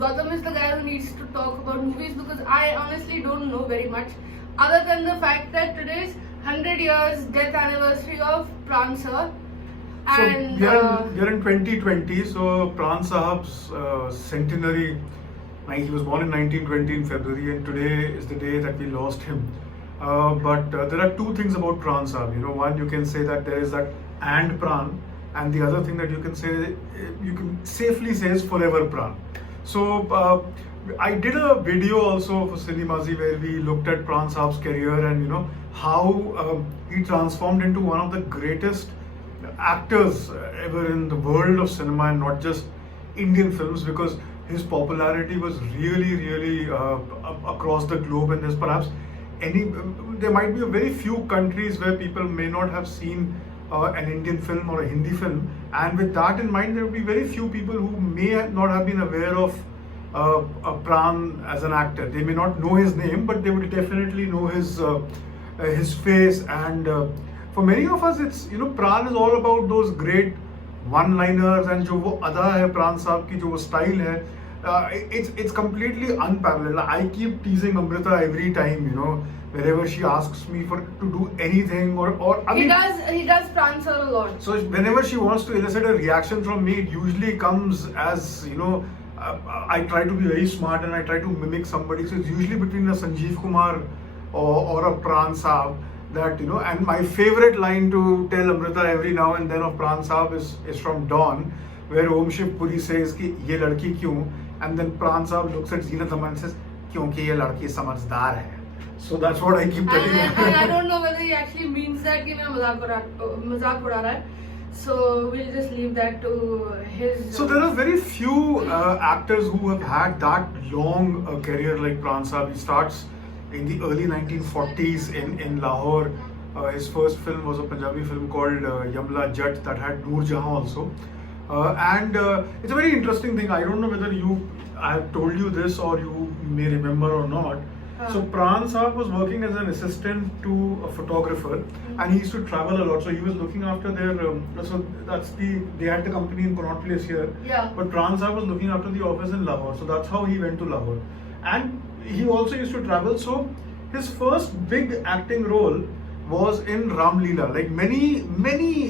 Gautam is the guy who needs to talk about movies because I honestly don't know very much other than the fact that today is 100 years death anniversary of Pran Sir. So And we are in 2020, so Pran Sahab's centenary, he was born in 1920 in February, and today is the day that we lost him. But there are two things about Pran Sahab. You know, one, you can say that there is that and Pran, and the other thing that you can say, you can safely say is forever Pran. So I did a video also for Cinemazi where we looked at Pran Sahab's career and how he transformed into one of the greatest actors ever in the world of cinema, and not just Indian films, because his popularity was really across the globe, and there's perhaps there might be a very few countries where people may not have seen an Indian film or a Hindi film, and with that in mind there will be very few people who may not have been aware of Pran as an actor. They may not know his name, but they would definitely know his face, and for many of us, it's Pran is all about those great one-liners, and जो वो अदा है प्राण साहब की, जो वो style है, it's completely unparalleled. I keep teasing Amrita every time, wherever she asks me to do anything, or I mean, he does Pran Sir a lot. So whenever she wants to elicit a reaction from me, it usually comes as I try to be very smart and I try to mimic somebody. So it's usually between a Sanjeev Kumar or a Pran Saab. That and my favorite line to tell Amrita every now and then of Pran Saab is from Dawn, where Om Shiv Puri says कि ये लड़की क्यों, and then Pran Saab looks at Zeenat Aman and says क्योंकि ये लड़की समझदार है. So that's what I keep telling her. And I don't know whether he actually means that कि मैं मजाक उड़ा रहा है. So we'll just leave that to his. So there are very few actors who have had that long career like Pran Saab. He starts in the early 1940s in Lahore. His first film was a Punjabi film called Yamla Jatt that had Noor Jahan also. And it's a very interesting thing. I don't know whether I have told you this or you may remember or not. So Pran Saab was working as an assistant to a photographer, and he used to travel a lot. So he was looking after their, they had the company in Connaught Place here. Yeah. But Pran Saab was looking after the office in Lahore. So that's how he went to Lahore. And he also used to travel. So his first big acting role was in Ram Leela. Like many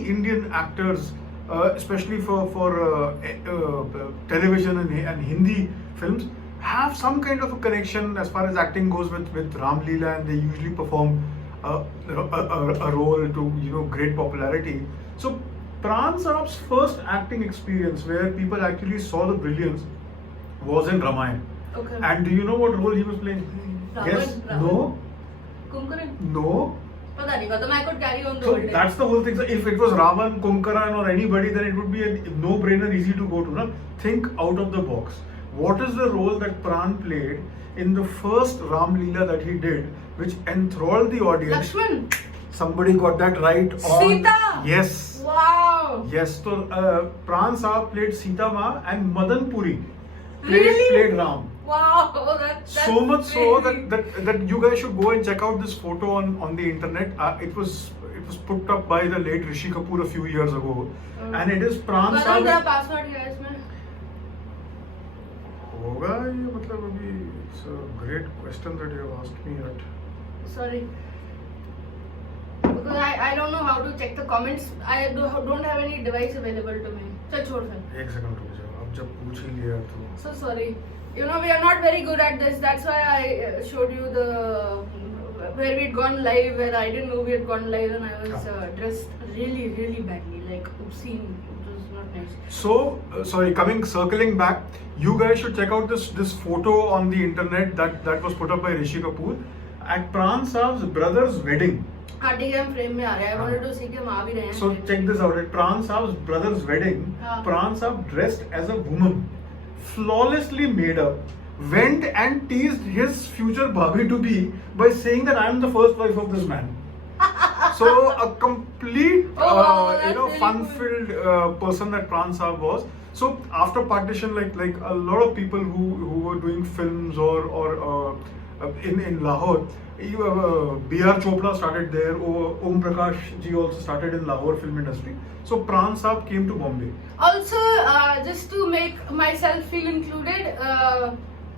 Indian actors, especially for television and Hindi films, have some kind of a connection as far as acting goes with Ram Leela, and they usually perform a role to great popularity. So Pran Saab's first acting experience where people actually saw the brilliance was in Ramayana. Okay. And do you know what role he was playing? Yes? No? Kumkaran? No? पता नहीं, but I could carry on the So whole day. that's the whole thing. So if it was Ravan, Kumkaran or anybody, then it would be a no-brainer, easy to go to. No? Think out of the box. What is the role that Pran played in the first Ram Leela that he did, which enthralled the audience? Lakshman? Somebody got that right on. Sita? Yes. Wow. Yes. So Pran Saab played Sita Ma, and Madan Puri Really? played Ram. Wow, that's So much so very- that you guys should go and check out this photo on the internet. It was put up by the late Rishi Kapoor a few years ago, and it is Pran Gautam, Saab. तेरा password क्या है इसमें? होगा ये, मतलब अभी it's a great question that you have asked me that. Sorry. Because I don't know how to check the comments. I don't have any device available to me. चल छोड़ फिर. एक सेकंड रुक जाओ, अब जब पूछ ही लिया तो. So sorry. We are not very good at this. That's why I showed you where we'd gone live, where I didn't know we had gone live, and I was dressed really badly, like obscene. It was not nice. So circling back, you guys should check out this photo on the internet that was put up by Rishi Kapoor at Pran Saab's brother's wedding. हाँ ठीक है, हम frame में आ रहे हैं. I wanted to see कि हम आ भी रहे हैं. So check this out. At Pran Saab's brother's wedding, Pran Saab dressed as a woman, flawlessly made up, went and teased his future Bhabhi to be by saying that I am the first wife of this man. So a complete, really fun-filled person that Pran Saab was. So after partition, like a lot of people who were doing films or in Lahore. B.R. Chopra started there. Om Prakash ji also started in Lahore film industry. So Pran Saab came to Bombay. Also, just to make myself feel included,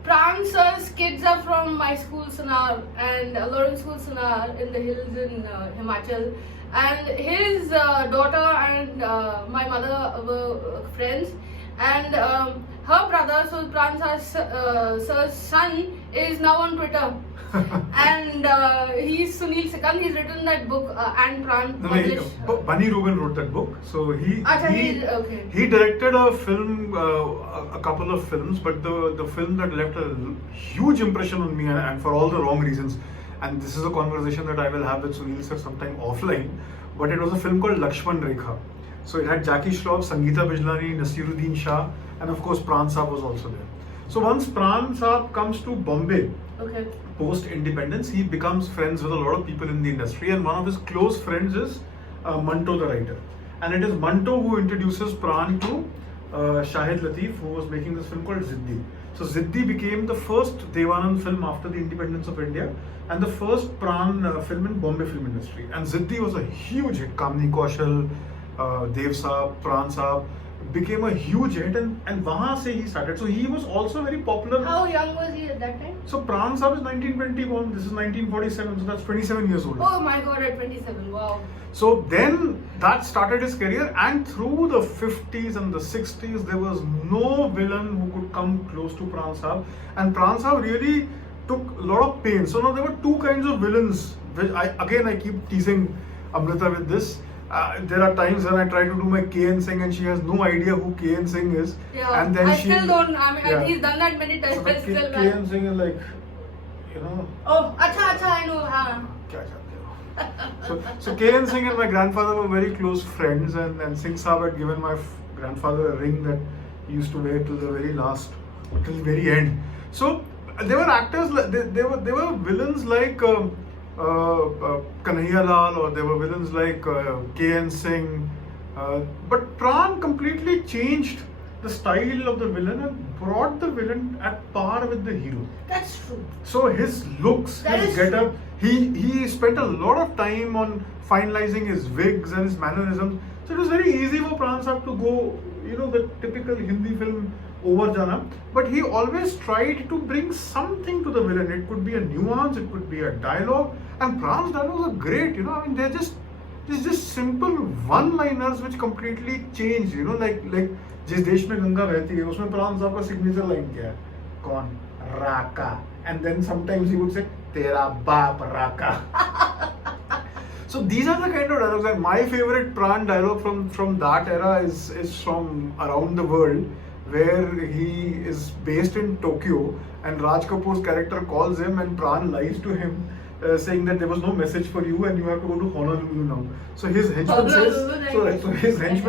Pran sir's kids are from my school, Sanar, and Lawrence School, Sanar, in the hills in Himachal. And his daughter and my mother were friends. And her brother, so Pran sir's son, is now on Twitter. And he's Sunil Sikand. He's written that book, and Pran published. Bunny Rubin wrote that book. So he okay. he directed a film, a couple of films, but the film that left a huge impression on me, and for all the wrong reasons. And this is a conversation that I will have with Sunil sir sometime offline. But it was a film called Lakshman Rekha. So it had Jackie Shroff, Sangeeta Bijlani, Nasiruddin Shah, and of course Pran Saab was also there. So once Pran Saab comes to Bombay, Okay. post independence, he becomes friends with a lot of people in the industry, and one of his close friends is Manto the writer. And it is Manto who introduces Pran to Shahid Latif, who was making this film called Ziddi. So Ziddi became the first Devanand film after the independence of India, and the first Pran film in Bombay film industry. And Ziddi was a huge hit. Kamini Kaushal, Dev Saab, Pran Saab became a huge hit, and wahan se he started. So he was also very popular. How young was he at that time? So Pran Saab is 1921, this is 1947, so that's 27 years old. Oh my god, at 27, wow. So then that started his career, and through the 50s and the 60s, there was no villain who could come close to Pran Saab. And Pran Saab really took a lot of pain. So now there were two kinds of villains, which I keep teasing Amrita with this. There are times when I try to do my K.N. Singh and she has no idea who K.N. Singh is. Yeah, and then I still don't. I mean, he's done that many times. So But still, K.N. Singh is like, you know. Oh, acha, I know. Haan. Kya chahte ho? So K.N. Singh and my grandfather were very close friends, and Singh Saab had given my grandfather a ring that he used to wear till the very last, till the very end. So there were actors, they were villains like Kanhaiya Lal, or there were villains like K.N. Singh. But Pran completely changed the style of the villain and brought the villain at par with the hero. That's true. So his looks, That his is get-up, he spent a lot of time on finalizing his wigs and his mannerisms. So it was very easy for Pran Saab to go, you know, the typical Hindi film over jana. But he always tried to bring something to the villain. It could be a nuance, it could be a dialogue. And Pran's dialogues are great, you know. I mean, they're just simple one-liners which completely change, you know, like जिस देश में गंगा बहती है उसमें प्राण साहब का signature line क्या है? कौन? राका. And then sometimes he would say तेरा बाप राका. So these are the kind of dialogues, and my favorite Pran dialogue from that era is from Around the World, where he is based in Tokyo and Raj Kapoor's character calls him and Pran lies to him, saying that there was no message for you and you have to go to Honolulu now. So his henchman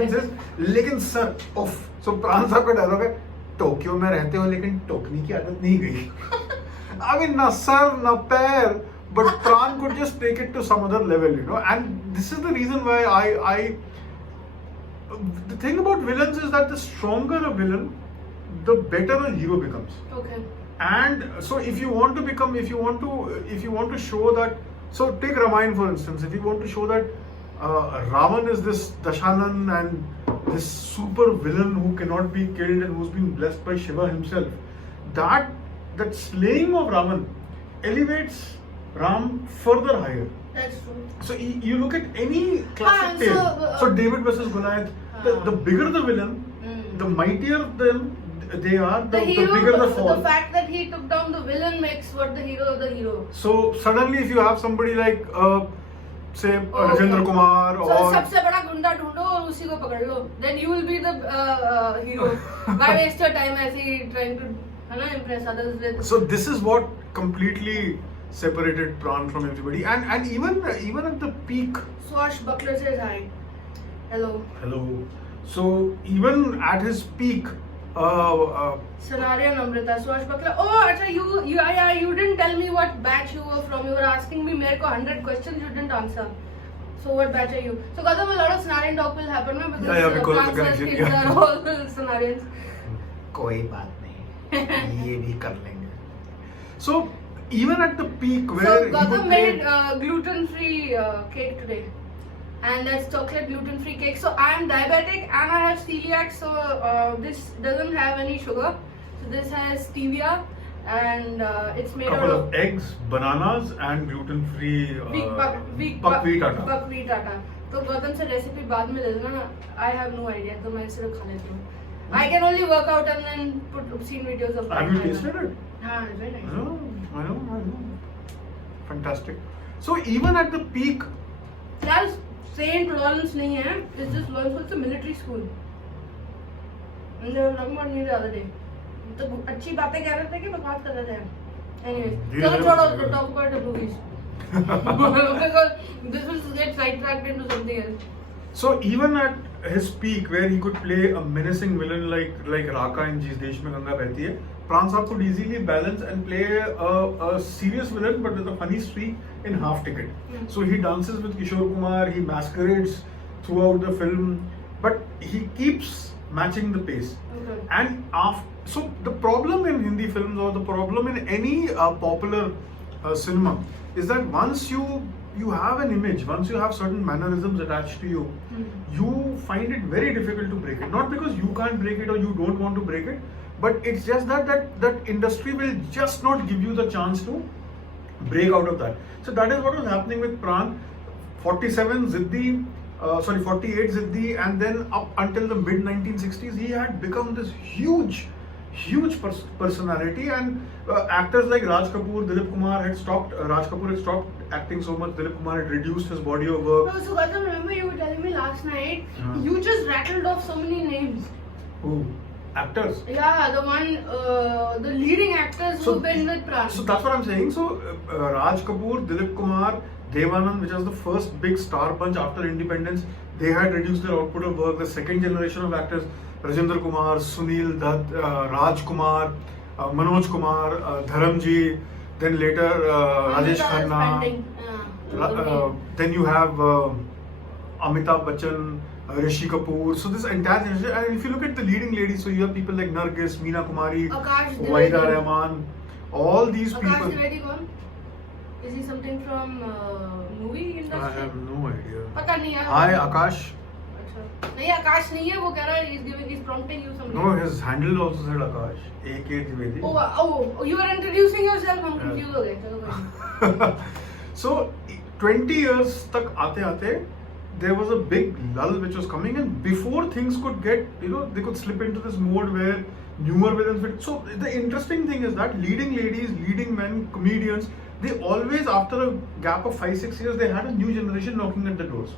says, लेकिन sir, off. So Pran साहब का dialogue है, Tokyo में रहते हो लेकिन टोकने की आदत नहीं गई. I mean, na sir, na pair, but Pran could just take it to some other level, you know. And this is the reason why the thing about villains is that the stronger a villain, the better a hero becomes. Okay. And so if you want to show that, so take Ramayana for instance, if you want to show that Ravan is this Dashanan and this super villain who cannot be killed and who's been blessed by Shiva himself, that slaying of Ravan elevates Ram further higher. That's true. So you look at any classic tale. So David versus Goliath, the bigger the villain, the mightier they are, the bigger the fall. The fact that he took down the villain makes what the hero. So suddenly if you have somebody like say Rajendra Kumar so or सबसे बड़ा गुंडा ढूंढो और उसी को पकड़ लो, then you will be the hero. Why waste your time ऐसे ही trying to impress others with? So this is what completely separated Pran from everybody, and even at the peak. Swashbuckler says hi. Hello. So even at his peak, Scenario Amrita, Swashbuckler. Oh, acha, you didn't tell me what batch you were from. You were asking me मेरे को 100 questions you didn't answer. So what batch are you? So Gautam, a lot of scenario talk will happen now because because of the connection. kids are all the scenarios. कोई बात नहीं, ये भी कर लेंगे. So even at the peak where So he would Gautam play, made gluten-free cake today, and that's chocolate gluten-free cake. So I am diabetic and I have celiac, so this doesn't have any sugar. So this has stevia, and it's made couple out of eggs, bananas, and gluten-free buckwheat atta. आटा. तो गौतम से recipe बाद में दे देना ना. I have no idea, तो मैं सिर्फ खा लेती हूँ. I can only work out and then put obscene videos of. Have you tasted it? हाँ, it's very nice. I know. Fantastic. So even at the peak, यार Saint Lawrence नहीं है. This is Lawrence was a military school. And they were talking about me the other day. तो अच्छी बातें कह रहे थे कि बकवास कर रहे थे. Anyways, चलो छोड़ो, talk about the movies. Because this will get sidetracked into something else. so even at his peak where he could play a menacing villain like Raka in Jis Desh Mein Ganga Behti Hai, Pran Saab could easily balance and play a serious villain but with a funny streak in Half Ticket. So he dances with Kishore Kumar, he masquerades throughout the film, but he keeps matching the pace. Okay. And so the problem in Hindi films or the problem in any popular cinema is that once you have an image, once you have certain mannerisms attached to you, you find it very difficult to break it. Not because you can't break it or you don't want to break it, but it's just that industry will just not give you the chance to break out of that. So that is what was happening with Pran. 48 Ziddi, and then up until the mid 1960s, he had become this huge personality, and actors like Raj Kapoor, Dilip Kumar had stopped. Raj Kapoor had stopped acting so much. Dilip Kumar had reduced his body of work. No, so Gautam, remember you were telling me last night, Yeah. you just rattled off so many names. Who? Actors. Yeah, the one, the leading actors who've been with Pran. So that's what I'm saying. So Raj Kapoor, Dilip Kumar, Devanand, which was the first big star punch after independence, they had reduced their output of work. The second generation of actors, Rajendra Kumar, Sunil Dutt, Raj Kumar, Manoj Kumar, Dharamji, then later Rajesh Khanna. Then you have Amitabh Bachchan, Rishi Kapoor. So this entire generation, and if you look at the leading ladies, so you have people like Nargis, Meena Kumari, Akash Waida Dwivedi. Rahman, all these Akash people. Dwivedi gone? Is he something from movie industry? I have no idea. पता नहीं यार. Hi Akash. अच्छा. नहीं आकाश नहीं है, वो कह रहा है he's prompting you something. No, his handle also said Akash. AK Dwivedi. Oh, you are introducing yourself. I'm confused हो गए. चलो कोई नहीं. So 20 years tak aate there was a big lull which was coming, and before things could get, they could slip into this mode where newer villains fit. So the interesting thing is that leading ladies, leading men, comedians, they always, after a gap of 5-6 years, they had a new generation knocking at the doors.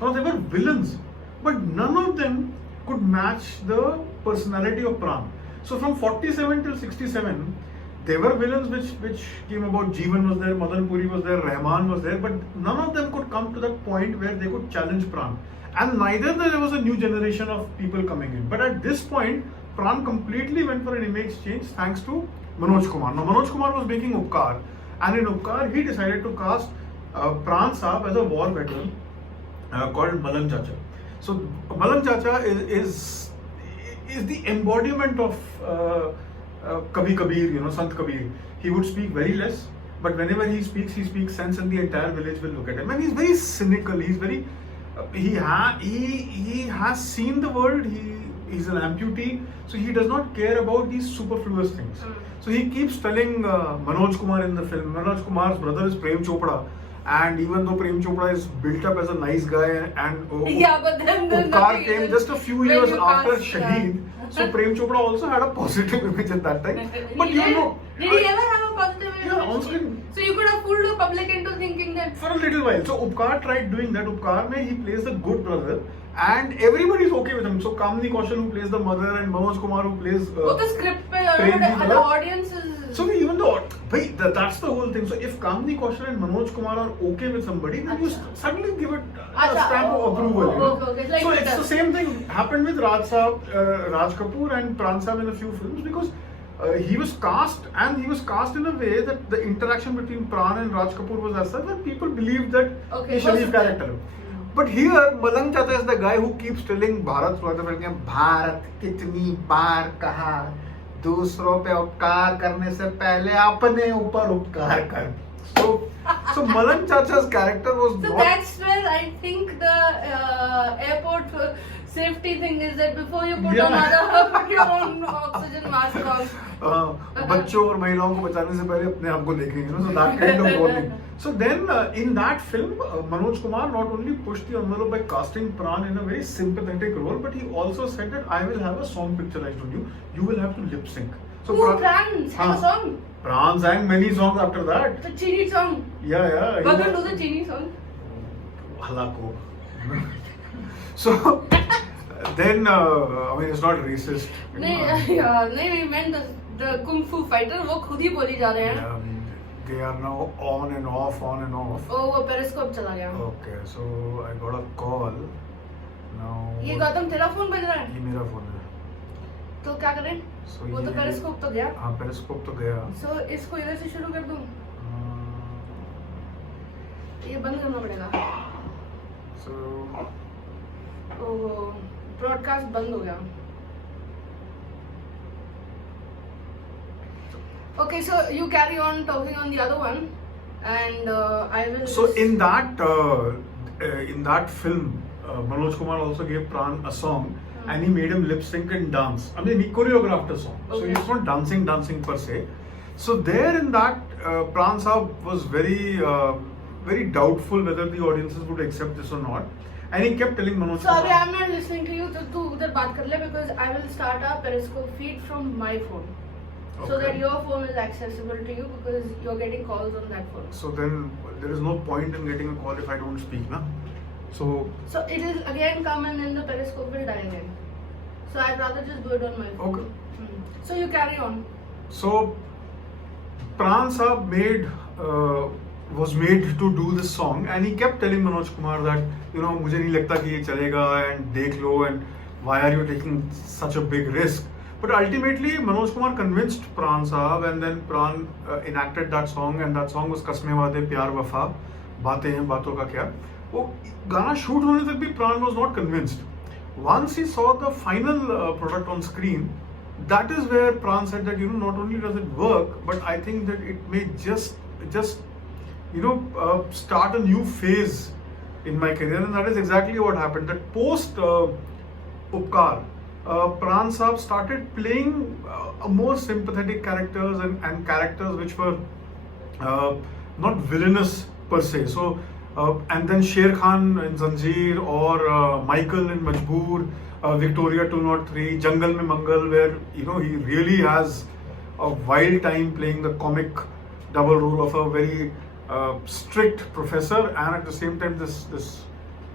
Now they were villains, but none of them could match the personality of Pran. So from 47 till 67, there were villains which came about. Jeevan was there, Madan Puri was there, Rahman was there, but none of them could come to that point where they could challenge Pran. And neither there was a new generation of people coming in. But at this point, Pran completely went for an image change thanks to Manoj Kumar. Now Manoj Kumar was making Upkar, and in Upkar he decided to cast Pran Saab as a war veteran called Malang Chacha. So Malang Chacha is the embodiment of Kabhi Kabir, Sant Kabir. He would speak very less, but whenever he speaks sense, and the entire village will look at him. And he's very cynical. He's very he has seen the world. He's an amputee, so he does not care about these superfluous things. So he keeps telling Manoj Kumar in the film. Manoj Kumar's brother is Prem Chopra, and even though Prem Chopra is built up as a nice guy, and Yeah, but then Upkar came just a few when years you after cast, Shaheed. So Prem Chopra also had a positive image at that time. But Did he ever have a positive image? Yeah, on screen. So you could have fooled the public into thinking that. For a little while. So Upkar tried doing that. Upkar mein he plays the good brother, and everybody is okay with him. So Kamini Kaushal, who plays the mother, and Manoj Kumar, who plays What the script pe, Prem ji the brother. audience is. So even though, that's the whole thing. So if Kamini Kaushal and Manoj Kumar are okay with somebody, then you suddenly give it a stamp of approval. Okay. Like So it's Twitter. the same thing happened with Raj Kapoor and Pran Saab in a few films, because he was cast in a way that the interaction between Pran and Raj Kapoor was as such that people believed that he's Sharif character. But here, Malang Chacha is the guy who keeps telling Bharat throughout the film, Bharat kitni baar kaha दूसरों पे उपकार करने से पहले अपने ऊपर उपकार कर. So Malan Chacha's character was So not. that's where I think the airport safety thing is that before you put on put your own oxygen mask on. बच्चों और महिलाओं को बचाने से पहले अपने आप को देखेंगे ना, so that kind of warning. So then in that film, Manoj Kumar not only pushed the envelope by casting Pran in a very sympathetic role, but he also said that I will have a song picturized on you. You will have to lip sync. So Pran sang a song. Pran sang many songs after that. The Chini song. Yeah. We're going to do the Chini song. Halako. So then, I mean, it's not racist. नहीं, we meant the Kung Fu fighter, वो खुद ही बोली जा रहे हैं. Yeah, they are now on and off. वो periscope चला गया. Okay, so I got a call. Now. ये गौतम तेरा फोन बज रहा है? ये मेरा फोन है. तो क्या करें? So वो तो पेरिस्कोप तो गया. हाँ, पेरिस्कोप तो गया. So इसको इधर से शुरू कर दूँ? ये बंद करना पड़ेगा. So. ओह, ब्रॉडकास्ट बंद हो गया. Okay, so you carry on talking on the other one, and I will. So in that film, Manoj Kumar also gave Pran a song, and he made him lip sync and dance. I mean, he choreographed a song, so Okay. it's not dancing per se. So there in that, Pran Saab was very doubtful whether the audiences would accept this or not, and he kept telling Manoj So अभी Kumar. I'm not listening to you. तो तू उधर बात कर ले, because I will start a Periscope feed from my phone. So Okay. that your phone is accessible to you, because you're getting calls on that phone. So then there is no point in getting a call if I don't speak, na? So So it will again come, and then the Periscope will die again. So I'd rather just do it on my phone. Okay. So you carry on. So Pran Saab was made to do this song, and he kept telling Manoj Kumar that, you know, मुझे नहीं लगता कि ये चलेगा, and देख लो, and why are you taking such a big risk? But ultimately Manoj Kumar convinced Pran Saab, and then Pran enacted that song, and that song was कसमें वादे प्यार वफा बातें हैं बातों का क्या. वो गाना शूट होने तक भी Pran was not convinced. Once he saw the final product on screen, that is where Pran said that, you know, not only does it work, but I think that it may just start a new phase in my career, and that is exactly what happened. That post Upkar, Pran Saab started playing more sympathetic characters and characters which were not villainous per se. So and then Sher Khan in Zanjeer, or Michael in Majboor, Victoria 203, Jungle Mein Mangal, where, you know, he really has a wild time playing the comic double role of a very strict professor, and at the same time this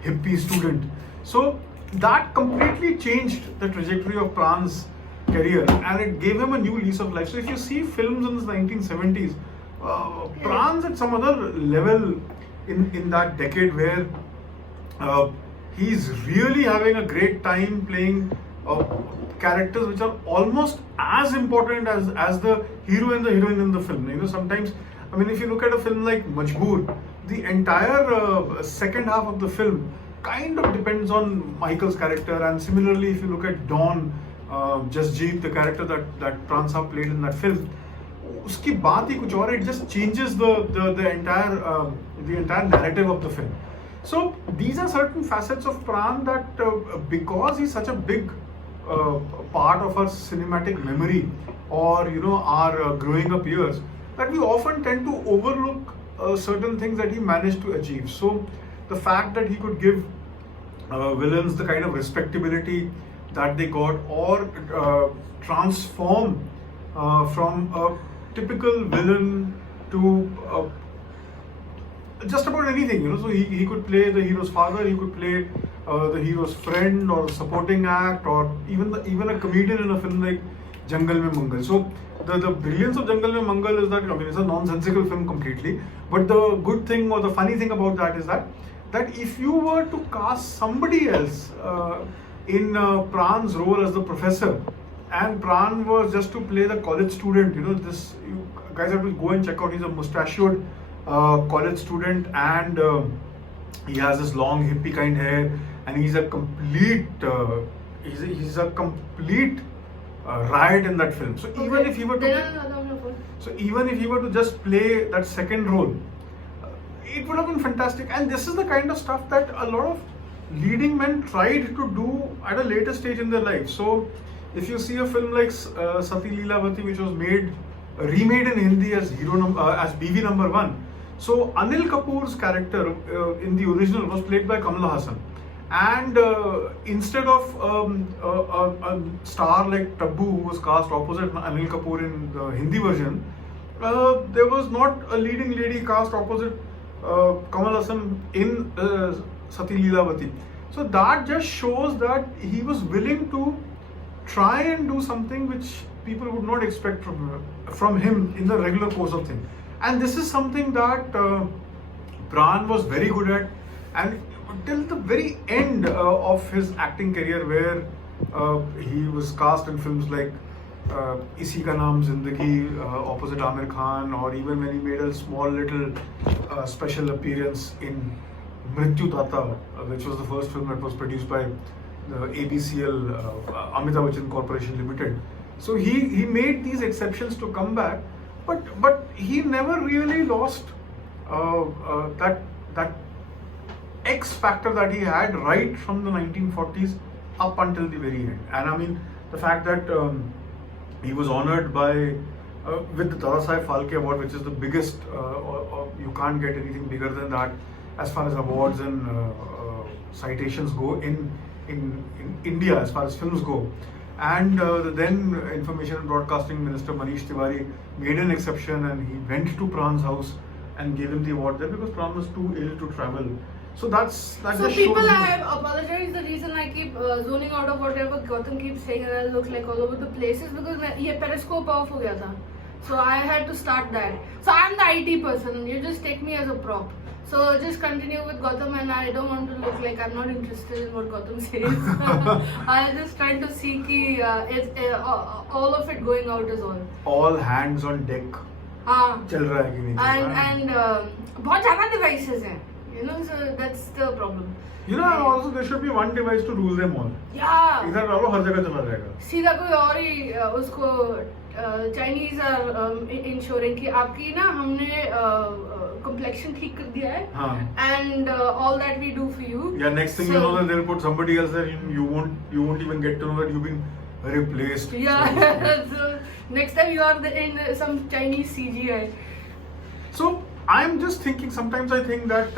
hippie student. So that completely changed the trajectory of Pran's career, and it gave him a new lease of life. So if you see films in the 1970s, Pran's at some other level in that decade, where he's really having a great time playing characters which are almost as important as the hero and the heroine in the film. You know, sometimes, I mean, if you look at a film like Majboor, the entire second half of the film kind of depends on Michael's character, and similarly, if you look at Dawn, Jasjeet, the character that Pran Saab played in that film, उसकी बात ही कुछ और है. It just changes the entire narrative of the film. So these are certain facets of Pran that because he's such a big part of our cinematic memory, or, you know, our growing up years, that we often tend to overlook certain things that he managed to achieve. So the fact that he could give villains the kind of respectability that they got, or transform from a typical villain to just about anything, you know. So he could play the hero's father, he could play the hero's friend, or supporting act, or even a comedian in a film like Jungle Mein Mangal. So the brilliance of Jungle Mein Mangal is that, I mean, it's a nonsensical film completely, but the good thing or the funny thing about that is that if you were to cast somebody else in Pran's role as the professor, and Pran was just to play the college student, you know, you guys have to go and check out. He's a mustachioed college student, and he has this long hippie kind hair, and he's a complete riot in that film. So even if he were to, to so even if he were to just play that second role, it would have been fantastic. And this is the kind of stuff that a lot of leading men tried to do at a later stage in their life. So if you see a film like Sati Leelavati, which was remade in Hindi as as BV number 1. So Anil Kapoor's character in the original was played by Kamal Haasan, and instead of a star like Tabbu, who was cast opposite Anil Kapoor in the Hindi version, there was not a leading lady cast opposite Kamal Haasan in Sati Leelavati. So that just shows that he was willing to try and do something which people would not expect from him in the regular course of things. And this is something that Pran was very good at, and till the very end of his acting career, where he was cast in films like Isi Ka Naam Zindagi opposite Amir Khan, or even when he made a small little special appearance in Mrityu Data, which was the first film that was produced by the ABCL, Amitabh Bachchan Corporation Limited. So he made these exceptions to come back, but he never really lost that X factor that he had right from the 1940s up until the very end. And I mean, the fact that he was honored by with the Dadasaheb Phalke Award, which is the biggest, you can't get anything bigger than that as far as awards and citations go in India as far as films go. And the then Information and Broadcasting Minister Manish Tiwari made an exception, and he went to Pran's house and gave him the award there because Pran was too ill to travel. So that so just people, shows I apologize. The reason I keep zoning out of whatever Gautam keeps saying, and I look like all over the places because ये periscope off हो गया था. So I had to start that. So I'm the IT person. You just take me as a prop. So just continue with Gautam, and I don't want to look like I'm not interested in what Gautam says. I'm just trying to see कि all of it going out is all hands on deck. हाँ. चल रहा है कि नहीं चल रहा है? And बहुत ज़्यादा devices हैं. You know, so that's the problem. You know, and also there should be one device to rule them all. Yeah. इधर डालो हर जगह चला जाएगा. सीधा कोई और ही उसको चाइनीज इंश्योरिंग की आपकी ना हमने complexion ठीक कर दिया है. हाँ. And all that we do for you. Yeah, next thing you know that they'll put somebody else there. You won't even get to know that you've been replaced. Yeah. So next time you are in some Chinese CGI. So I'm just thinking. Sometimes I think that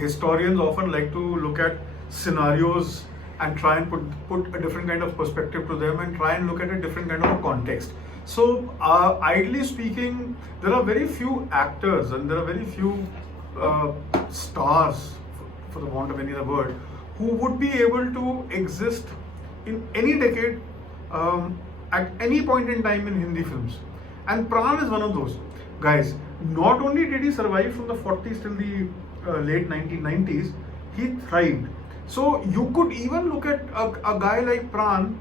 historians often like to look at scenarios and try and put a different kind of perspective to them and try and look at a different kind of context. So ideally speaking, there are very few actors and there are very few stars, for the want of any other word, who would be able to exist in any decade at any point in time in Hindi films. And Pran is one of those guys. Not only did he survive from the 40s till the late 1990s, he thrived. So you could even look at a guy like Pran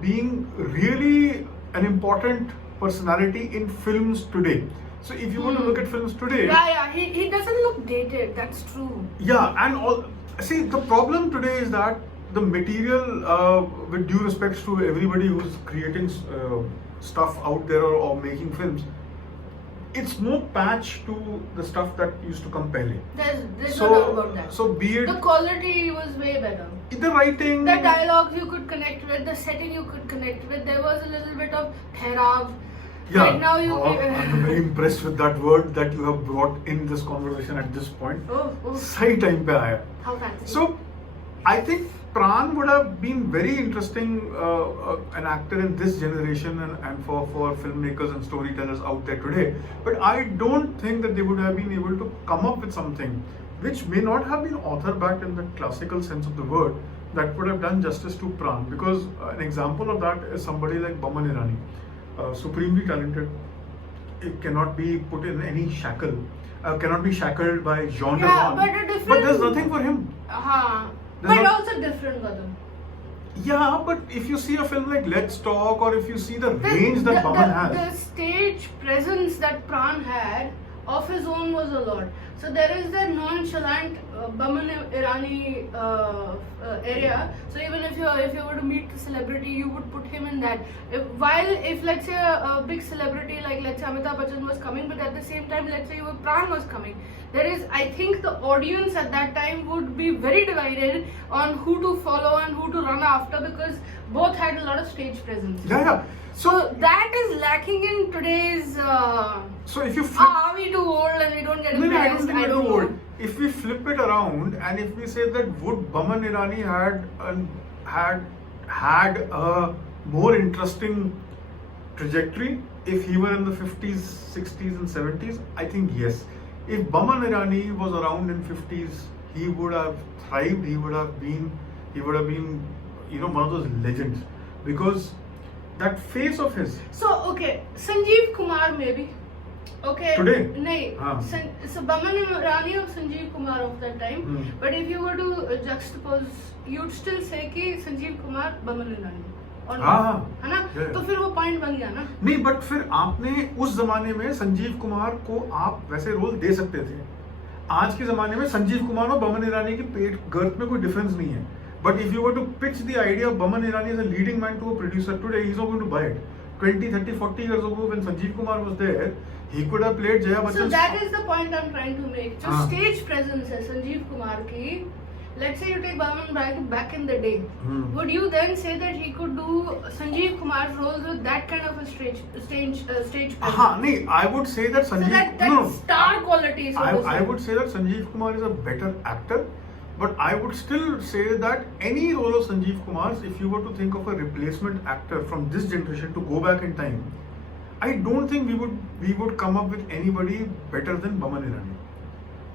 being really an important personality in films today. So if you want to look at films today, he doesn't look dated. That's true. Yeah, and see, the problem today is that the material, with due respects to everybody who's creating stuff out there or making films, it's no patch to the stuff that used to come pehle. There's no doubt about that. So be it the quality was way better. The writing, the dialogues you could connect with, the setting you could connect with. There was a little bit of therav. Yeah, right now I'm very impressed with that word that you have brought in this conversation at this point. Oh. Sahi time pe aaya. How fancy. So, I think Pran would have been very interesting an actor in this generation and for filmmakers and storytellers out there today. But I don't think that they would have been able to come up with something which may not have been author-backed in the classical sense of the word that would have done justice to Pran. Because an example of that is somebody like Boman Irani, supremely talented. It cannot be put in any shackle, cannot be shackled by genre. Yeah, but there's nothing for him. But also different, Gautam. Yeah, but if you see a film like Let's Talk, or if you see the range that Boman has, the stage presence that Pran had of his own was a lot. So there is that nonchalant Boman Irani area. So even if you were to meet the celebrity, you would put him in that. If let's say a big celebrity like let's say Amitabh Bachchan was coming, but at the same time let's say Pran was coming, there is, I think the audience at that time would be very divided on who to follow and who to run after, because both had a lot of stage presence. Yeah. So that is lacking in today's. So if you flip, Are we too old and we don't get no, I don't embarrassed? think we're too old. If we flip it around and if we say that would Boman Irani had a more interesting trajectory if he were in the 50s, 60s and 70s, I think yes. If Boman Irani was around in 50s, he would have thrived. He would have been, one of those legends, because that face of his. So okay, Sanjeev Kumar maybe. Okay. Today? No. So Boman Irani or Sanjeev Kumar of that time. But if you were to juxtapose, you'd still say कि Sanjeev Kumar, Boman Irani. हाँ, है ना? तो फिर वो point बन गया ना? नहीं, बट फिर आपने उस जमाने में संजीव कुमार को आप वैसे रोल दे सकते थे. आज के जमाने में संजीव कुमार और बमन ईरानी की पेट गर्थ में कोई डिफरेंस नहीं है. But if you were to pitch the idea of Boman Irani as a leading man to a producer today, he is not going to buy it. 20, 30, 40 years ago when Sanjeev Kumar was there, he could have played Jaya Bachchan. So that is the point I'm trying to make. जो stage presence है Sanjeev Kumar की, let's say you take Boman back in the day, would you then say that he could do Sanjeev Kumar's roles with that kind of a stage presence? नहीं, I would say that Sanjeev. So that star quality. I would say that Sanjeev Kumar is a better actor, but I would still say that any role of Sanjeev Kumar's, if you were to think of a replacement actor from this generation to go back in time, I don't think we would come up with anybody better than Boman Irani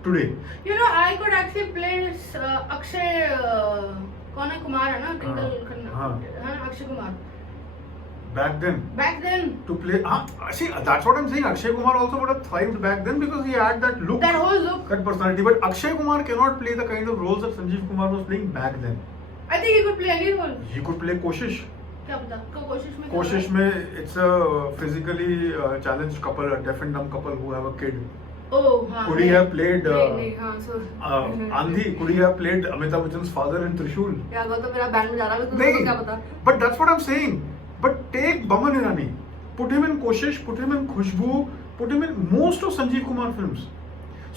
today. You know, I could actually play Akshay कौन है कुमार है ना ट्विंकल खन्ना है Akshay Kumar. Back then to play see, that's what I'm saying. Akshay Kumar also would have thrived back then because he had that look, that whole look, that personality. But Akshay Kumar cannot play the kind of roles that Sanjeev Kumar was playing back then. I think he could play any role. He could play Koshish. क्या पता कोशिश में it's a physically challenged couple, a deaf and dumb couple who have a kid. Oh, हाँ. Could he have played Andhi? Could he have played Amitabh Bachchan's father in Trishul? या तो मेरा band में जा रहा है तो क्या पता. But that's what I'm saying. But take Boman Irani, put him in Koshish, put him in Khushbu, put him in most of Sanjeev Kumar films.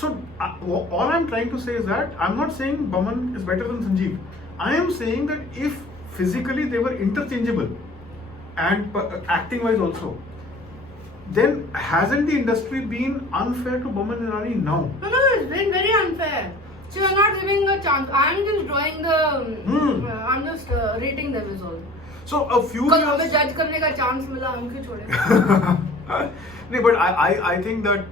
So all I'm trying to say is that I'm not saying Boman is better than Sanjeev. I am saying that if physically they were interchangeable and acting wise also, then hasn't the industry been unfair to Boman Irani now? No, it's been very unfair. So you're not giving a chance. I'm just drawing the. I'm just rating them as all. So a few कल years. हमें जज करने का chance मिला, हम क्यों छोड़े? No, but I think that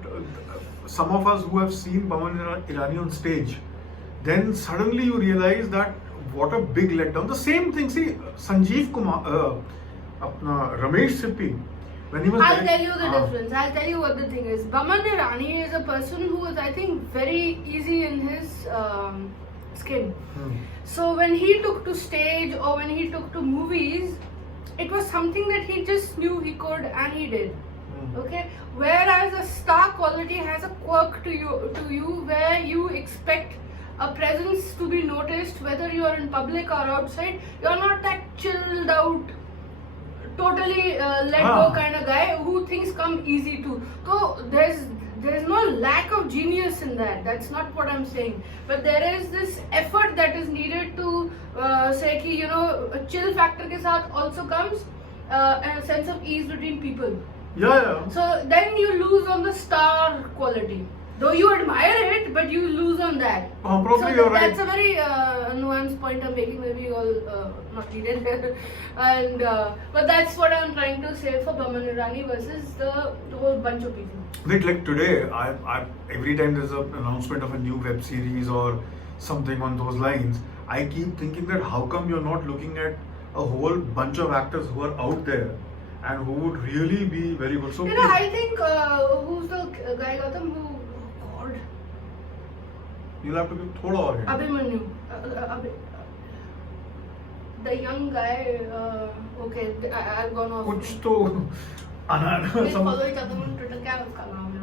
some of us who have seen Boman Irani on stage, then suddenly you realize that what a big letdown. The same thing. See, Sanjeev Kumar, Ramesh Sippy, when he was. I'll tell you the difference. I'll tell you what the thing is. Boman Irani is a person who is, I think, very easy in his skin. So when he took to stage or when he took to movies, it was something that he just knew he could and he did. Okay. Whereas a star quality has a quirk to you where you expect a presence to be noticed, whether you are in public or outside. You're not that chilled out, totally let go kind of guy who things come easy to. So there's no lack of genius in that. That's not what I'm saying. But there is this effort that is needed to say कि a chill factor के साथ also comes a sense of ease between people. Yeah. So then you lose on the star quality. Though you admire it, but you lose on that. Probably so you're right. That's a very nuanced point I'm making. Maybe you all not needed, and but that's what I'm trying to say for Boman Irani versus the whole bunch of people. Like today, I every time there's an announcement of a new web series or something on those lines, I keep thinking that how come you're not looking at a whole bunch of actors who are out there and who would really be very good. So I think who's the guy Gautam who. You'll have to give thoda aur hint. Abhimanyu. The young guy, okay, I've gone off. कुछ तो मैं follow ही करता हूँ Twitter क्या उसका नाम है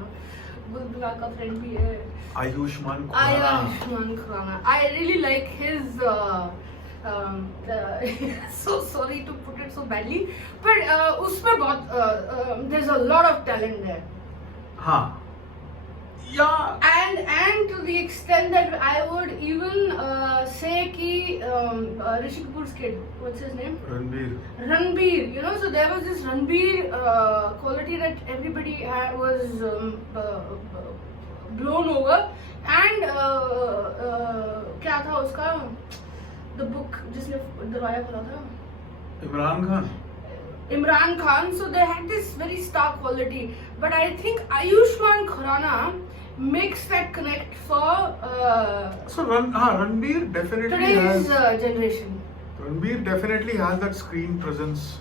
बुलबुला का फ्रेंड भी है, Ayushman Khurana. Ayushman Khurana. I really like his. So sorry to put it so badly, but उसमें बहुत there's a lot of talent there. हाँ. Yeah. And to the extent that I would even say कि Rishi Kapoor's kid, what's his name? Ranbir, you know, so there was this Ranbir quality that everybody was blown over, and क्या था उसका the book जिसने दरवाजा खोला था? Imran Khan. So they had this very star quality, but I think Ayushmann Khurrana makes that connect for Ranbir definitely today's has generation. Ranbir definitely has that screen presence,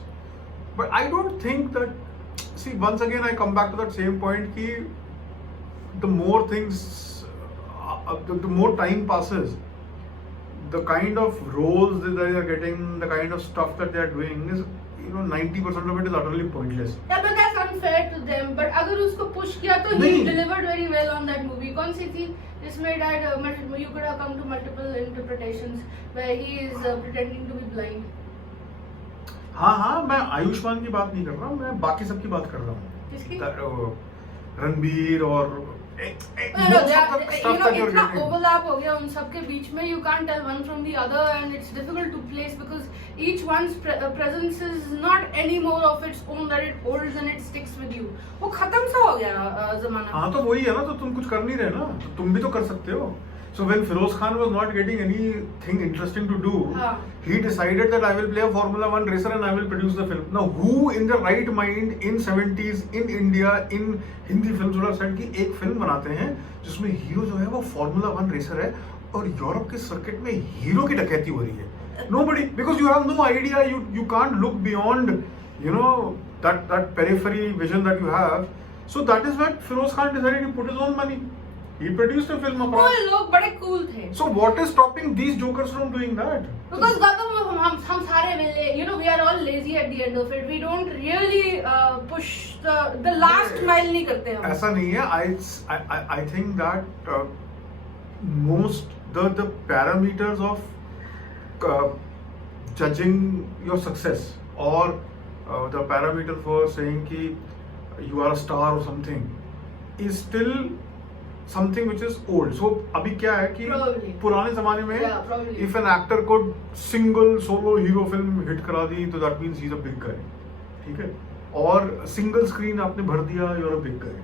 but I don't think that. See, once again, I come back to that same point. Ki the more things, the more time passes, the kind of roles that they are getting, the kind of stuff that they are doing is, 90% of it is utterly pointless. Yeah, but that's unfair to them. But अगर उसको push किया तो he delivered very well on that movie. कौन सी थी जिसमें that you could have come to multiple interpretations where he is pretending to be blind. हाँ, मैं आयुष्मान की बात नहीं कर रहा हूँ, मैं बाकी सब की बात कर रहा हूँ. किसकी? रणबीर और इतना overlap हो गया उन सब के बीच में. You can't tell one from the other, and it's difficult to place because each one's presence is not anymore of its own that it holds and it sticks with you. वो खत्म सा हो गया जमाना. हाँ, तो वही है ना, तो तुम कुछ कर नहीं रहे ना, तो तुम भी तो कर सकते हो. So when Feroz Khan was not getting anything interesting to do, he decided that I will play a Formula 1 racer and I will produce the film. Now, who in the right mind in 70s in India in Hindi films would have said कि एक film बनाते हैं जिसमें hero जो है वो Formula 1 racer है और यूरोप के सर्किट में हीरो की डकैती हो रही है. Nobody, because you have no idea, you can't look beyond, that periphery vision that you have. So that is what Feroz Khan decided to put his own money. He produced a film about. वो लोग बड़े cool थे. So what is stopping these jokers from doing that? Because Gautam, हम सारे मिले, we are all lazy at the end of it. We don't really push the last mile नहीं करते हम. ऐसा नहीं है. I think that most the parameters of judging your success or the parameter for saying कि you are a star or something is still something which is old. So अभी क्या है कि पुराने जमाने में if an actor could single solo hero film hit करा दी तो that means he's a big guy. ठीक है. और single screen आपने भर दिया, you're a big guy.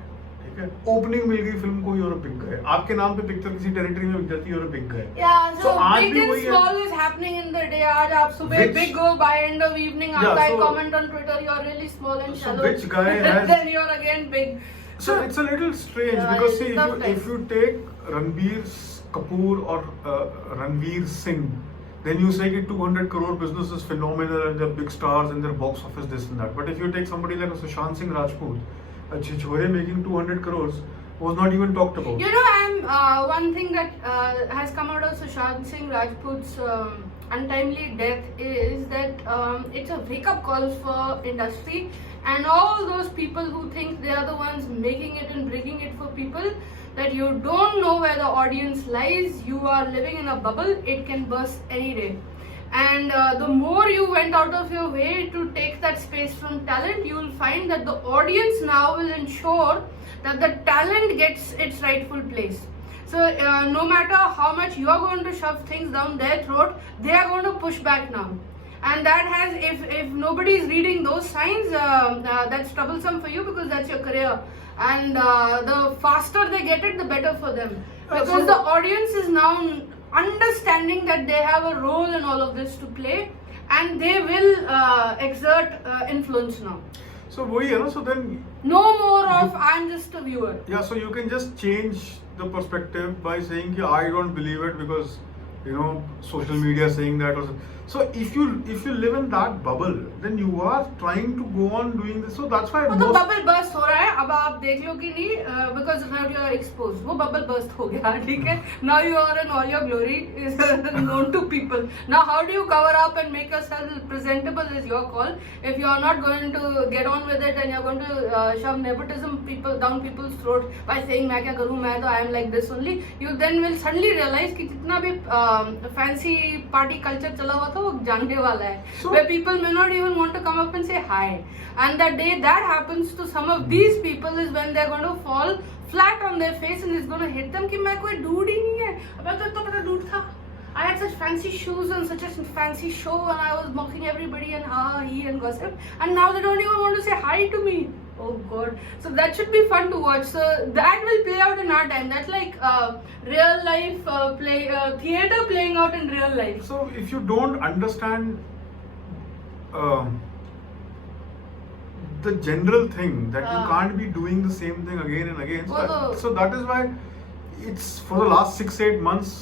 ठीक है. Opening मिल गई फिल्म को, you're a big guy. आपके नाम पे पिक्चर किसी टेरिटरी में बिक जाती है, you're a big guy. Yeah, so आज big and small is happening in the day. आज आप सुबह big go, by end of evening आपका एक comment on Twitter, you're really small and shallow. So which guy has? Then you're again big. So it's a little strange because see, if you take Ranbir Kapoor or Ranveer Singh, then you say that 200 crore business is phenomenal and they're big stars and their box office this and that. But if you take somebody like Sushant Singh Rajput, a Chichore making 200 crores was not even talked about. One thing that has come out of Sushant Singh Rajput's untimely death is that it's a wake-up call for industry and all those people who think they are the ones making it and bringing it for people, that you don't know where the audience lies. You are living in a bubble. It can burst any day. And the more you went out of your way to take that space from talent, you will find that the audience now will ensure that the talent gets its rightful place. So no matter how much you are going to shove things down their throat, they are going to push back now. And that has, if nobody is reading those signs, that's troublesome for you because that's your career. And the faster they get it, the better for them. Because the audience is now understanding that they have a role in all of this to play, and they will exert influence now. So so then no more of I'm just a viewer. Yeah, so you can just change the perspective by saying I don't believe it because social media is saying that. So if you live in that bubble, then you are trying to go on doing this. So that's why तो bubble burst हो रहा है, अब आप देख लो कि नहीं, because now you are exposed, वो बबल बर्स्ट हो गया, ठीक है. Now you are in all your glory is known to people. Now how do you cover up and make yourself presentable is your call. If you are not going to get on with it and you are going to shove nepotism people down peoples throat by saying मैं क्या करूं, मैं तो I am like this only, you then will suddenly realise कि जितना भी fancy party culture चला हुआ था वो जानने वाला है. Where people may not even want to come up and say hi, and the day that happens to some of these people is when they're going to fall flat on their face and it's going to hit them कि मैं कोई dude ही नहीं है. अब तो बड़ा dude था. I had such fancy shoes and such a fancy show and I was mocking everybody and he and gossip, and now they don't even want to say hi to me. Oh God! So that should be fun to watch. So that will play out in our time. That's like real life theater playing out in real life. So if you don't understand the general thing that you can't be doing the same thing again and again. So that is why it's for the last 6-8 months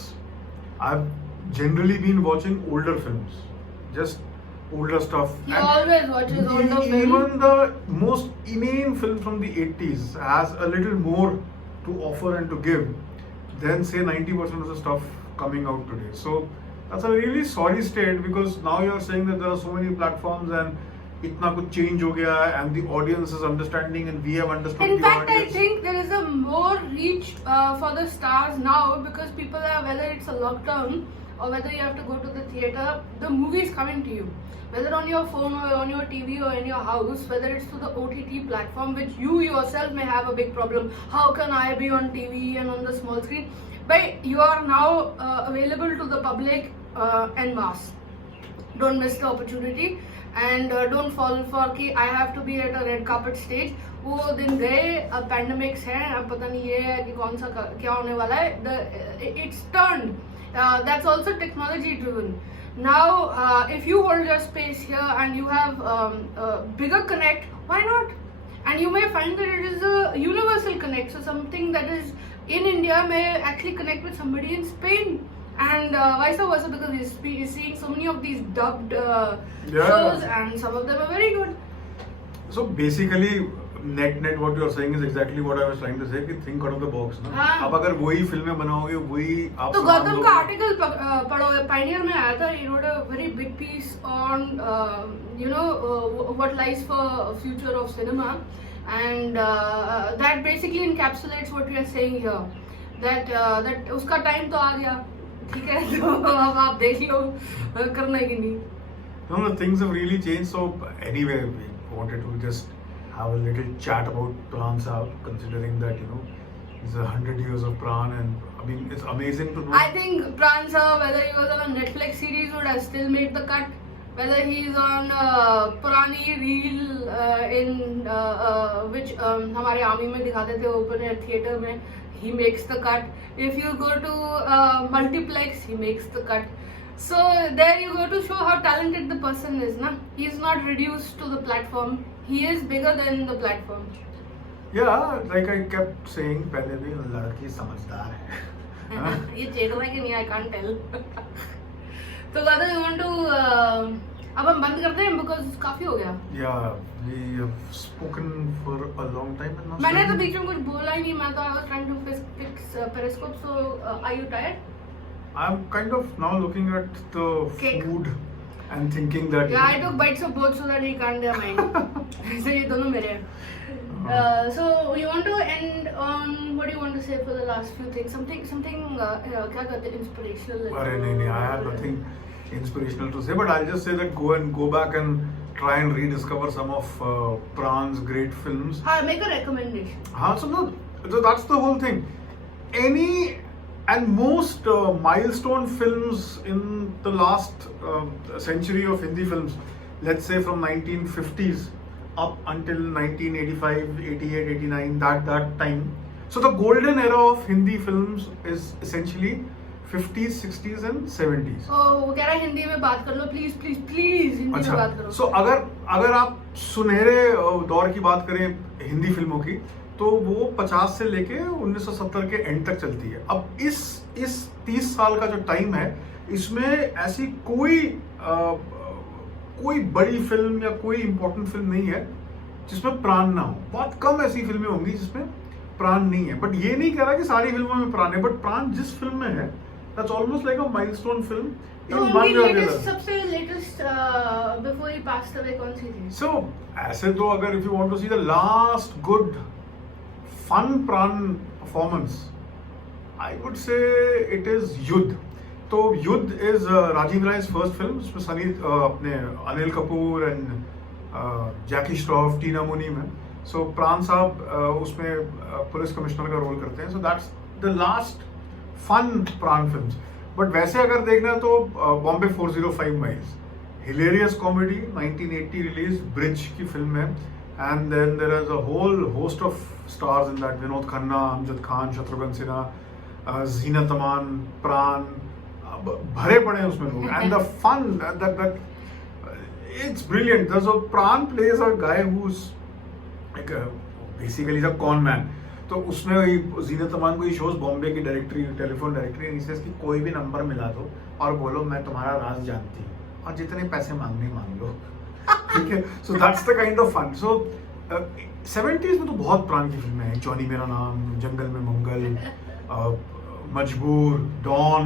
I've generally been watching older films, just older stuff. He always watches older films. Even the most inane film from the 80s has a little more to offer and to give than say 90% of the stuff coming out today. So that's a really sorry state, because now you're saying that there are so many platforms and itna kuch change ho gaya and the audience is understanding and we have understood. In fact, I think there is a more reach for the stars now, because people are, whether it's a lockdown or whether you have to go to the theater, the movie is coming to you. Whether on your phone or on your TV or in your house, whether it's through the OTT platform, which you yourself may have a big problem. How can I be on TV and on the small screen? But you are now available to the public en masse. Don't miss the opportunity and don't fall for कि I have to be at a red carpet stage. वो दिन गए, अब pandemics है, अब पता नहीं ये है कि कौन सा क्या होने वाला है. It's turned. That's also technology driven. Now, if you hold your space here and you have bigger connect, why not? And you may find that it is a universal connect. So something that is in India may actually connect with somebody in Spain, and vice versa, because he's seeing so many of these dubbed shows, and some of them are very good. So basically, net what you are saying is exactly what I was trying to say, कि think out of the box ना. अब अगर वही फिल्में बनाओगे, वही आप तो गौतम का आर्टिकल पढ़ो, पायनियर में आया था. He wrote a very big piece on what lies for future of cinema, and that basically encapsulates what we are saying here. That उसका time तो आ गया, ठीक है, तो अब आप देख लो करना है कि नहीं. No, things have really changed. So anyway, we wanted to just have a little chat about Pran Sahab, considering that it's 100 years of Pran, and I mean it's amazing to know. I think Pran Sahab, whether he was on a Netflix series, would have still made the cut. Whether he's on पुरानी reel in which हमारे army में दिखाते थे open air theater में, he makes the cut. If you go to multiplex, he makes the cut. So there you go to show how talented the person is, na? He is not reduced to the platform. He is bigger than the platform. Yeah, like I kept saying, पहले भी लड़की समझदार है. ये check रहा है कि नहीं, I can't tell. तो whether you want to अब हम बंद करते हैं because काफी हो गया. Yeah, we have spoken for a long time and now. मैंने तो बीच में कुछ बोला ही नहीं. मैं तो I was trying to fix Periscope. So are you tired? I'm kind of now looking at the Cake. food and thinking that. Yeah, I took bites of both so that he can't their mind. So ये दोनों मेरे हैं. So you want to end on what do you want to say for the last few things? Something क्या कहते हैं, inspirational? अरे नहीं, I have nothing inspirational to say, but I'll just say that go back and try and rediscover some of Pran's great films. Make a recommendation. So that's the whole thing. Any and most milestone films in the last century of Hindi films, let's say from 1950s up until 1985, 88, 89, that time. So the golden era of Hindi films is essentially 50s, 60s and 70s. Oh, वो कह रहा है हिंदी में बात कर लो, please Hindi में बात करो. So अगर आप सुनहरे दौर की बात करें हिंदी फिल्मों की, तो वो 50 से लेके 1970 के एंड तक चलती है. अब इस 30 साल का जो टाइम है, इसमें ऐसी कोई कोई बड़ी फिल्म या कोई इंपॉर्टेंट फिल्म नहीं है जिसमें प्राण ना हो. बहुत कम ऐसी फिल्में होंगी जिसमें प्राण नहीं है. बट ये नहीं कह रहा कि सारी फिल्मों में प्राण है, बट प्राण जिस फिल्म में है that's almost like a milestone film. सबसे latest before he passed away कौन सी थी? सो ऐसे तो अगर if you want to see the last good fun Pran performance, I would say it is Yudh. तो Yudh is Rajiv Rai's first film. उसमें सनी अपने अनिल कपूर एंड जैकी श्रॉफ, टीना मुनीम है. सो प्राण साहब उसमें पुलिस कमिश्नर का रोल करते हैं. So that's the last fun Pran films. But वैसे अगर देखना है तो Bombay 405 miles, hilarious comedy, 1980 release, Brij की फिल्म है. And then there is a whole host of stars in that. Vinod Khanna, Amjad Khan, Shatrughan Sinha, Zeenat Aman, Pran, भरे पड़े हैं उसमें लोग. And the fun that it's brilliant. So Pran plays a guy who's like basically he's a con man. तो उसमें जीनत अमान को शोज बॉम्बे की डायरेक्टरी, टेलीफोन डायरेक्टरी, इसे की कोई भी नंबर मिला दो और बोलो मैं तुम्हारा राज जानती हूँ और जितने पैसे मांगने मांग लो. ठीक है. So that's the kind of fun. So 70s में तो बहुत प्राण की फिल्में हैं. जॉनी मेरा नाम, जंगल में मंगल, मजबूर, don,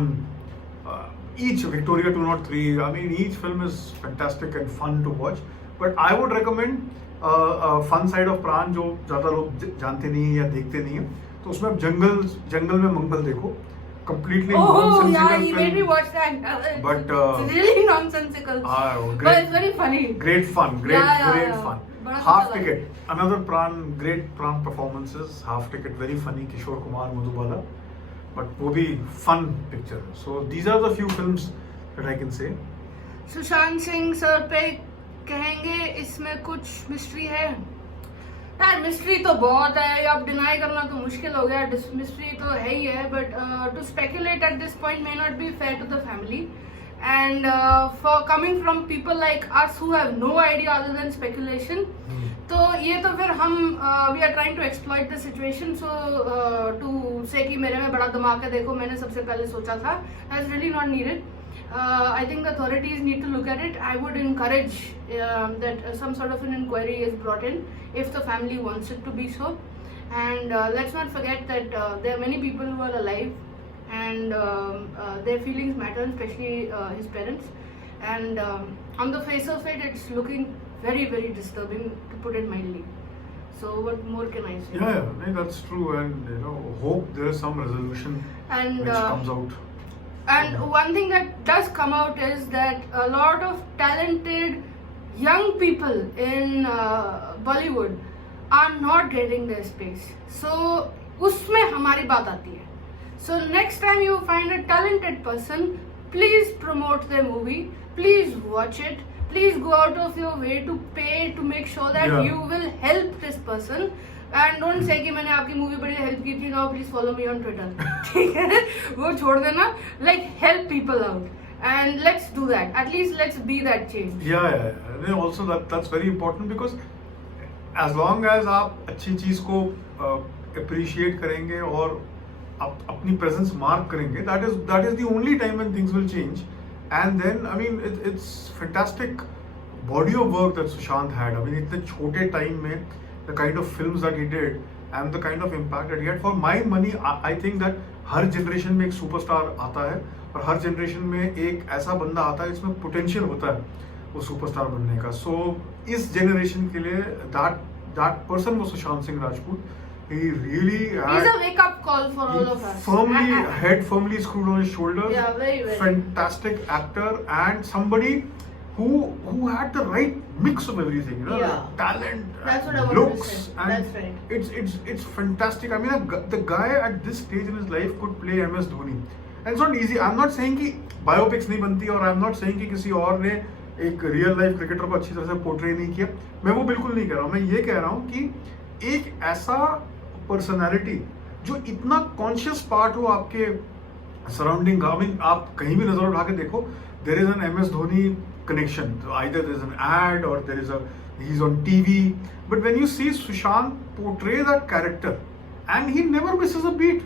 each Victoria 203. I mean, each film is fantastic and fun to watch. But I would recommend fun side of Pran जो ज़्यादा लोग जानते नहीं हैं या देखते नहीं हैं. तो उसमें आप जंगल में मंगल देखो. Completely nonsensical yeah, film. he made me watch that. But it's really nonsensical. Great, but it's very funny. Great fun. Great fun. बड़ा Half अच्छा Ticket. Another great Pran performances. Half Ticket, very funny. Kishore Kumar, Madhubala. But वो भी fun picture. So these are the few films that I can say. Sushant Singh sir पे कहेंगे इसमें कुछ mystery है? यार मिस्ट्री तो बहुत है, अब डिनाई करना तो मुश्किल हो गया. मिस्ट्री तो है ही है, but to speculate at this point may not be fair to the family. And for coming from people like us who have no idea other than speculation, तो ये तो फिर हम we are trying to exploit the situation. So to say कि मेरे में बड़ा दिमाग है, देखो मैंने सबसे पहले सोचा था, that's really not needed. I think the authorities need to look at it. I would encourage that some sort of an inquiry is brought in if the family wants it to be so. And let's not forget that there are many people who are alive and their feelings matter, especially his parents. And on the face of it, it's looking very, very disturbing, to put it mildly. So what more can I say? Yeah, that's true. And hope there is some resolution and which comes out. And one thing that does come out is that a lot of talented young people in Bollywood are not getting their space. So उसमें हमारी बात आती है. So next time you find a talented person, please promote their movie. Please watch it. Please go out of your way to pay to make sure that you will help this person. And don't say कि मैंने आपकी movie बड़ी help की थी, now please follow me on Twitter. ठीक है, वो छोड़ देना. Like help people out, and let's do that. At least let's be that change. Yeah. And also that's very important because as long as आप अच्छी चीज को appreciate करेंगे और अपनी presence mark करेंगे, that is the only time when things will change. And then I mean it's fantastic body of work that Sushant had. I mean इतने छोटे time में the kind of films that he did and the kind of impact that he had. For my money, I think that her generation में एक superstar आता है और हर generation में एक ऐसा बंदा आता है जिसमें potential होता है वो superstar बनने का. So इस generation के लिए that person was Sushant Singh Rajput. He really He's a wake-up call for all of us. Head firmly screwed on his shoulders. Yeah, very, very. Fantastic actor and somebody who had the right mix of everything, talent, that's what I wanted looks, to say. and That's right. It's fantastic. I mean, the guy at this stage in his life could play MS Dhoni, and it's not easy. I'm not saying कि biopics नहीं बनती और I'm not saying कि किसी और ने एक real life cricketer को अच्छी तरह से पोर्ट्रे नहीं किया. मैं वो बिल्कुल नहीं कह रहा हूँ. मैं ये कह रहा हूँ कि एक ऐसा पर्सनालिटी जो इतना कॉन्शियस पार्ट हो आपके सराउंडिंग का. I mean, आप कहीं भी नजर उठा के देखो, there is an MS Dhoni connection. So either there's an ad or he's on TV. But when you see Sushant portray that character and he never misses a beat.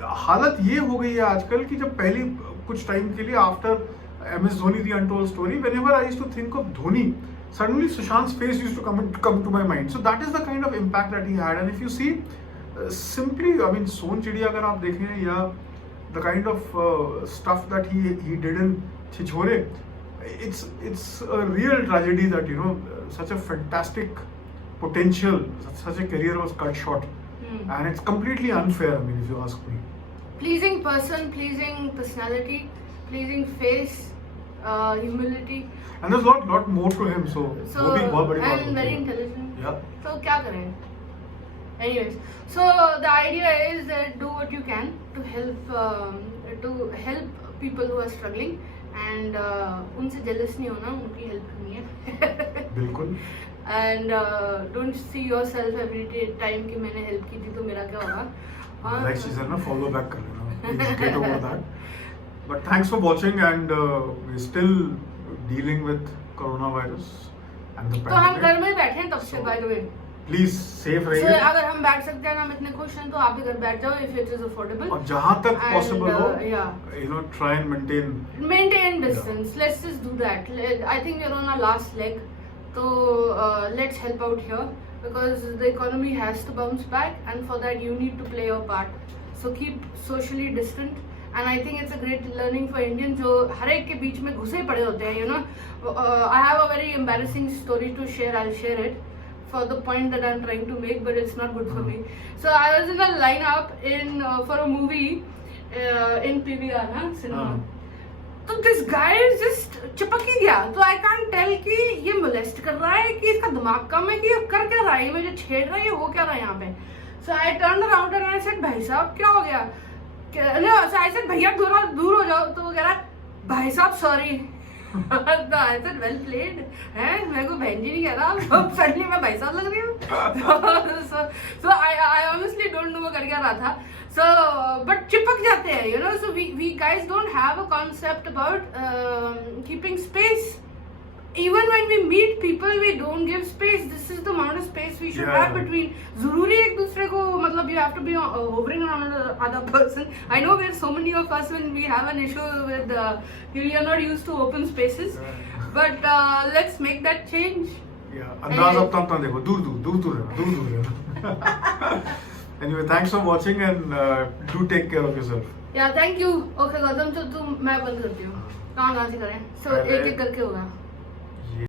हालत ये हो गई है आजकल कि जब पहली कुछ टाइम के लिए after MS Dhoni, the untold story. Whenever I used to think of Dhoni, suddenly Sushant's face used to come to my mind. So that is the kind of impact that he had. And if you see, simply, I mean, Son Chidiya अगर आप देखें या the kind of stuff that he did in Chichore, it's a real tragedy that such a fantastic potential, such a career was cut short, and it's completely unfair. I mean, if you ask me. Pleasing person, pleasing personality, pleasing face, humility. And there's lot more to him. So वो भी बहुत बड़ी बात and होती very है. intelligent. Yeah. So क्या करें? Anyways, so the idea is that do what you can to help people who are struggling and उनसे jealous नहीं होना, उनकी help करनी है. बिल्कुल. And don't see yourself every time कि मैंने help की थी तो मेरा क्या होगा. Like she said, ना follow back कर लेना. Please get over that. But thanks for watching, and we're still dealing with coronavirus and the तो हम pandemic. घर में बैठे हैं तब से, by the way. Please safe So, रहिए. अगर हम बैठ सकते हैं ना, हम इतने खुश हैं तो आप भी घर बैठ जाओ if it is affordable. और जहाँ तक And, possible हो, yeah. try and maintain. Maintain distance. Let's just do that. I think we're on our last leg. So let's help out here because the economy has to bounce back, and for that you need to play your part. So keep socially distant. And I think it's a great learning for Indians जो हर एक के बीच में घुसे पड़े होते हैं, I have a very embarrassing story to share. I'll share it for the point that I'm trying to make, but it's not good for me. So I was in a lineup for a movie in PVR cinema. तो this guy is just चिपक ही गया. तो I can't tell कि ये molest कर रहा है कि इसका दिमाग कम है कि ये कर क्या रहा है, ये मुझे छेड़ रहा है, ये हो क्या रहा है यहाँ पे. So I turned around and I said, भाई साहब क्या हो गया? No, so I said, भैया दूर हो जाओ. तो वो कह रहा है, भाई साहब sorry. I said, well played. हैं, मेरे को बहन जी नहीं कह रहा, सडनली मैं भाई साहब लग रही हूँ. So I honestly don't know वो कर क्या रहा था. So but चिपक जाते हैं, so we guys don't have a concept about keeping space. Even when we meet people, we don't give space. This is the amount of space we should have between. जरूरी एक दूसरे को, मतलब you have to be hovering around another person. I know there's so many of us when we have an issue with we are not used to open spaces, but let's make that change. Yeah, अंदाज अपना देखो, दूर रहना. Anyway, thanks for watching, and do take care of yourself. Yeah, thank you. Okay, Gautam, तो मैं बंद करती हूँ. कहाँ से करें? So एक करके होगा.